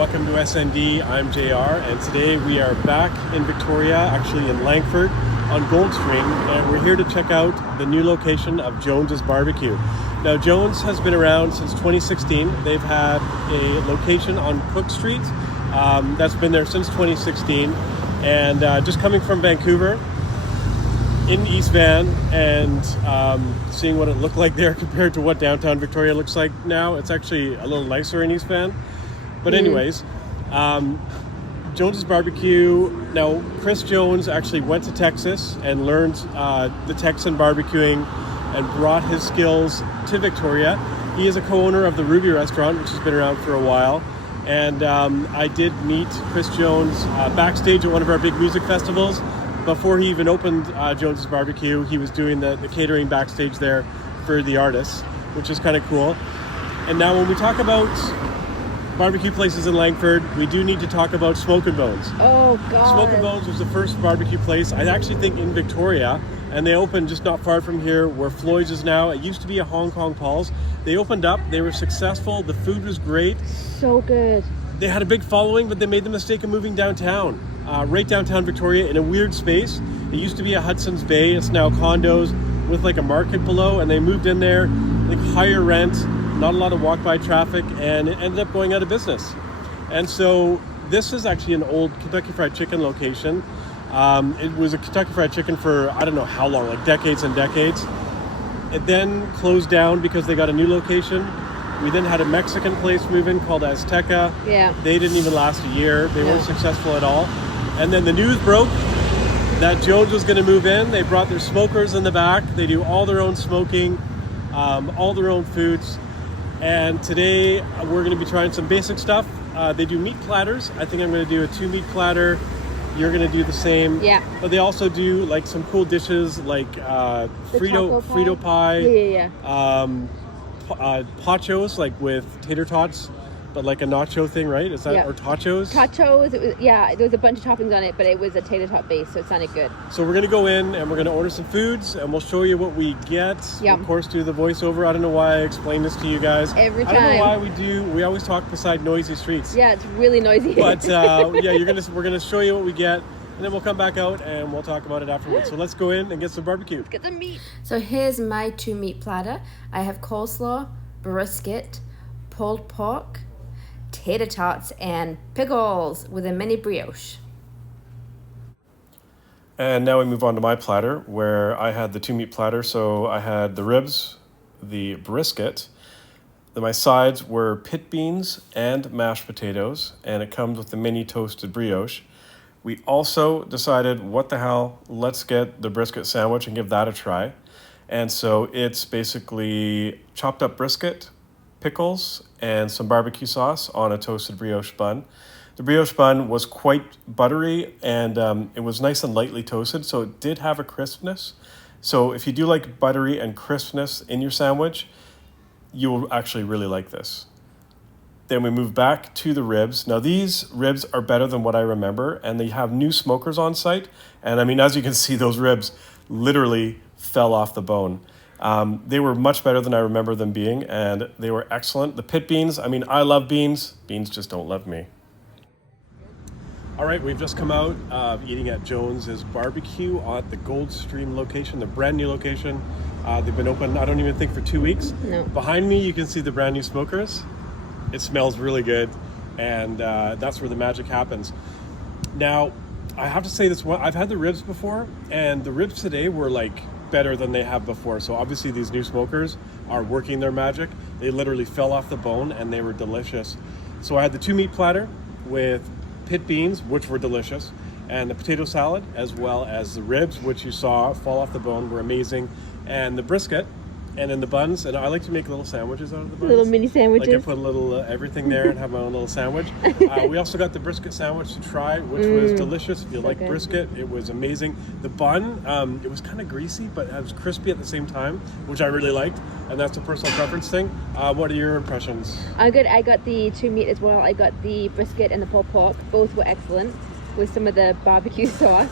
Welcome to SND. I'm JR, and today we are back in Victoria, actually in Langford, on Goldstream, and we're here to check out the new location of Jones's BBQ. Now, Jones has been around since 2016. They've had a location on Cook Street that's been there since 2016, and just coming from Vancouver in East Van and seeing what it looked like there compared to what downtown Victoria looks like now, it's actually a little nicer in East Van. But anyways, Jones's BBQ. Now, Chris Jones actually went to Texas and learned the Texan barbecuing and brought his skills to Victoria. He is a co-owner of the Ruby restaurant, which has been around for a while. And I did meet Chris Jones backstage at one of our big music festivals. Before he even opened Jones's BBQ, he was doing the catering backstage there for the artists, which is kind of cool. And now when we talk about barbecue places in Langford, we do need to talk about Smoke and Bones. Oh God! Smoke and Bones was the first barbecue place, I actually think, in Victoria, and they opened just not far from here where Floyd's is now. It used to be a Hong Kong Paul's. They opened up, they were successful, the food was great. So good. They had a big following, but they made the mistake of moving downtown, right downtown Victoria in a weird space. It used to be a Hudson's Bay, it's now condos with like a market below, and they moved in there, like higher rent, not a lot of walk-by traffic, and it ended up going out of business. And so this is actually an old Kentucky Fried Chicken location. It was a Kentucky Fried Chicken for I don't know how long, like decades and decades. It then closed down because they got a new location. We then had a Mexican place move in called Azteca. Yeah. They didn't even last a year. They weren't successful at all. And then the news broke that Jones was going to move in. They brought their smokers in the back. They do all their own smoking, all their own foods. And today we're going to be trying some basic stuff. They do meat platters. I think I'm going to do a 2-meat platter. You're going to do the same. Yeah. But they also do like some cool dishes like Frito pie. Yeah. Pachos, like with tater tots, but like a nacho thing, right? Is that or tachos? Tachos. It was, there was a bunch of toppings on it, but it was a tater tot base, so it sounded good. So we're gonna go in and we're gonna order some foods, and we'll show you what we get. Yeah. Of course, do the voiceover. I don't know why I explain this to you guys Every time. I don't know why we do. We always talk beside noisy streets. Yeah, it's really noisy. But we're gonna show you what we get. And then we'll come back out and we'll talk about it afterwards. So let's go in and get some barbecue. Let's get some meat. So here's my 2-meat platter. I have coleslaw, brisket, pulled pork, tater tots, and pickles with a mini brioche. And now we move on to my platter, where I had the 2-meat platter. So I had the ribs, the brisket. Then my sides were pit beans and mashed potatoes, and it comes with the mini toasted brioche. We also decided, what the hell, let's get the brisket sandwich and give that a try. And so it's basically chopped up brisket, pickles, and some barbecue sauce on a toasted brioche bun. The brioche bun was quite buttery, and it was nice and lightly toasted, so it did have a crispness. So if you do like buttery and crispness in your sandwich, you will actually really like this. Then we move back to the ribs. Now these ribs are better than what I remember, and they have new smokers on site. And I mean, as you can see, those ribs literally fell off the bone. They were much better than I remember them being, and they were excellent. The pit beans, I mean, I love beans. Beans just don't love me. All right, we've just come out eating at Jones's BBQ at the Goldstream location, the brand new location. They've been open, I don't even think, for 2 weeks. No. Behind me, you can see the brand new smokers. It smells really good, and that's where the magic happens. Now, I have to say this one, I've had the ribs before, and the ribs today were like better than they have before. So obviously these new smokers are working their magic. They literally fell off the bone and they were delicious. So I had the 2-meat platter with pit beans, which were delicious, and the potato salad, as well as the ribs, which you saw fall off the bone, were amazing, and the brisket. And then the buns, and I like to make little sandwiches out of the buns. Little mini sandwiches. Like I put a little everything there and have my own little sandwich. We also got the brisket sandwich to try, which was delicious. If you like brisket, it was amazing. The bun, it was kind of greasy, but it was crispy at the same time, which I really liked. And that's a personal preference thing. What are your impressions? I'm good. I got the 2-meat as well. I got the brisket and the pulled pork. Both were excellent with some of the barbecue sauce.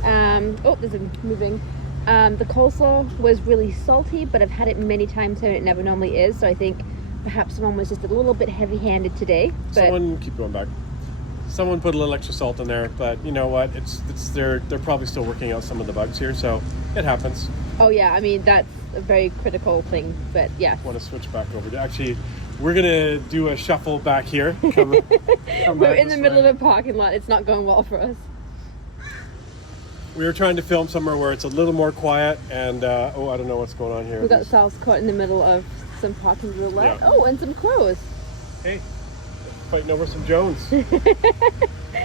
This is moving. The coleslaw was really salty, but I've had it many times and it never normally is. So I think perhaps someone was just a little bit heavy-handed today. But Keep going back. Someone put a little extra salt in there, but you know what? They're probably still working out some of the bugs here, so it happens. oh yeah, I mean that's a very critical thing. But yeah, Want to switch back over to actually. We're gonna do a shuffle back here. Come we're in the middle of a parking lot. It's not going well for us. We were trying to film somewhere where it's a little more quiet, and I don't know what's going on here. We got ourselves caught in the middle of some parking roulette. Yeah. Oh, and some crows. Hey, fighting over some Jones.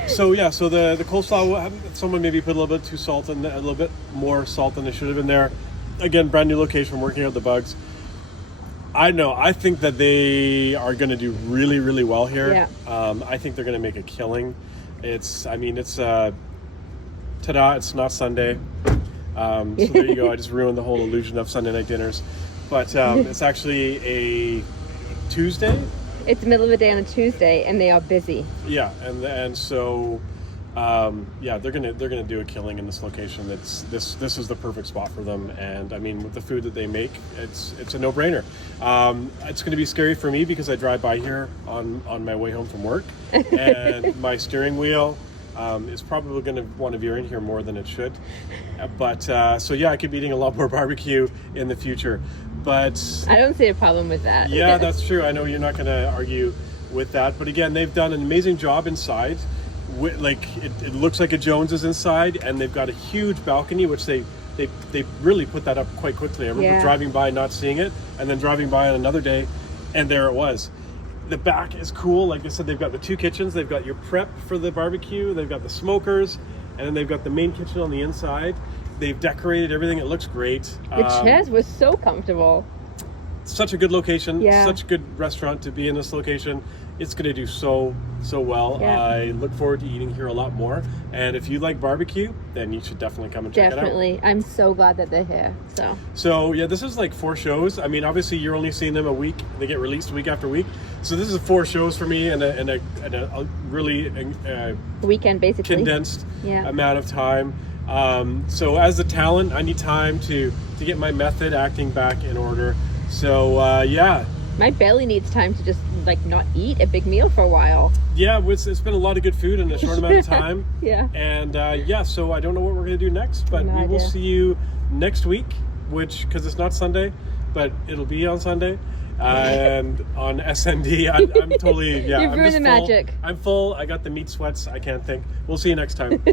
So the coleslaw, someone maybe put a little bit too salt in, a little bit more salt than they should have in there. Again, brand new location, working out the bugs. I know. I think that they are going to do really, really well here. Yeah. I think they're going to make a killing. Ta-da! It's not Sunday. So there you go. I just ruined the whole illusion of Sunday night dinners. But it's actually a Tuesday. It's the middle of the day on a Tuesday, and they are busy. Yeah, and so they're gonna do a killing in this location. This is the perfect spot for them, and I mean with the food that they make, it's a no-brainer. It's gonna be scary for me because I drive by here on my way home from work, and my steering wheel is probably gonna want to veer in here more than it should. But I could be eating a lot more barbecue in the future. But I don't see a problem with that. Yeah, that's true. I know you're not gonna argue with that, but again, they've done an amazing job inside. It looks like a Jones is inside, and they've got a huge balcony, which they really put that up quite quickly. I remember driving by not seeing it, and then driving by on another day, and there it was. The back is cool. Like I said, they've got the two kitchens. They've got your prep for the barbecue. They've got the smokers, and then they've got the main kitchen on the inside. They've decorated everything. It looks great. The chairs were so comfortable. Such a good location. Yeah. Such a good restaurant to be in this location. It's going to do so well. Yeah. I look forward to eating here a lot more. And if you like barbecue, then you should definitely come and check it out. Definitely. I'm so glad that they're here. So yeah, this is like 4 shows. I mean, obviously you're only seeing them a week. They get released week after week. So this is 4 shows for me and a really weekend basically condensed amount of time. So as a talent, I need time to get my method acting back in order. So my belly needs time to just not eat a big meal for a while. Yeah, it's been a lot of good food in a short amount of time. Yeah. And so I don't know what we're going to do next, but we will see you next week, because it's not Sunday, but it'll be on Sunday. And on SND, I'm totally, You've ruined the magic. I'm full. I got the meat sweats. I can't think. We'll see you next time.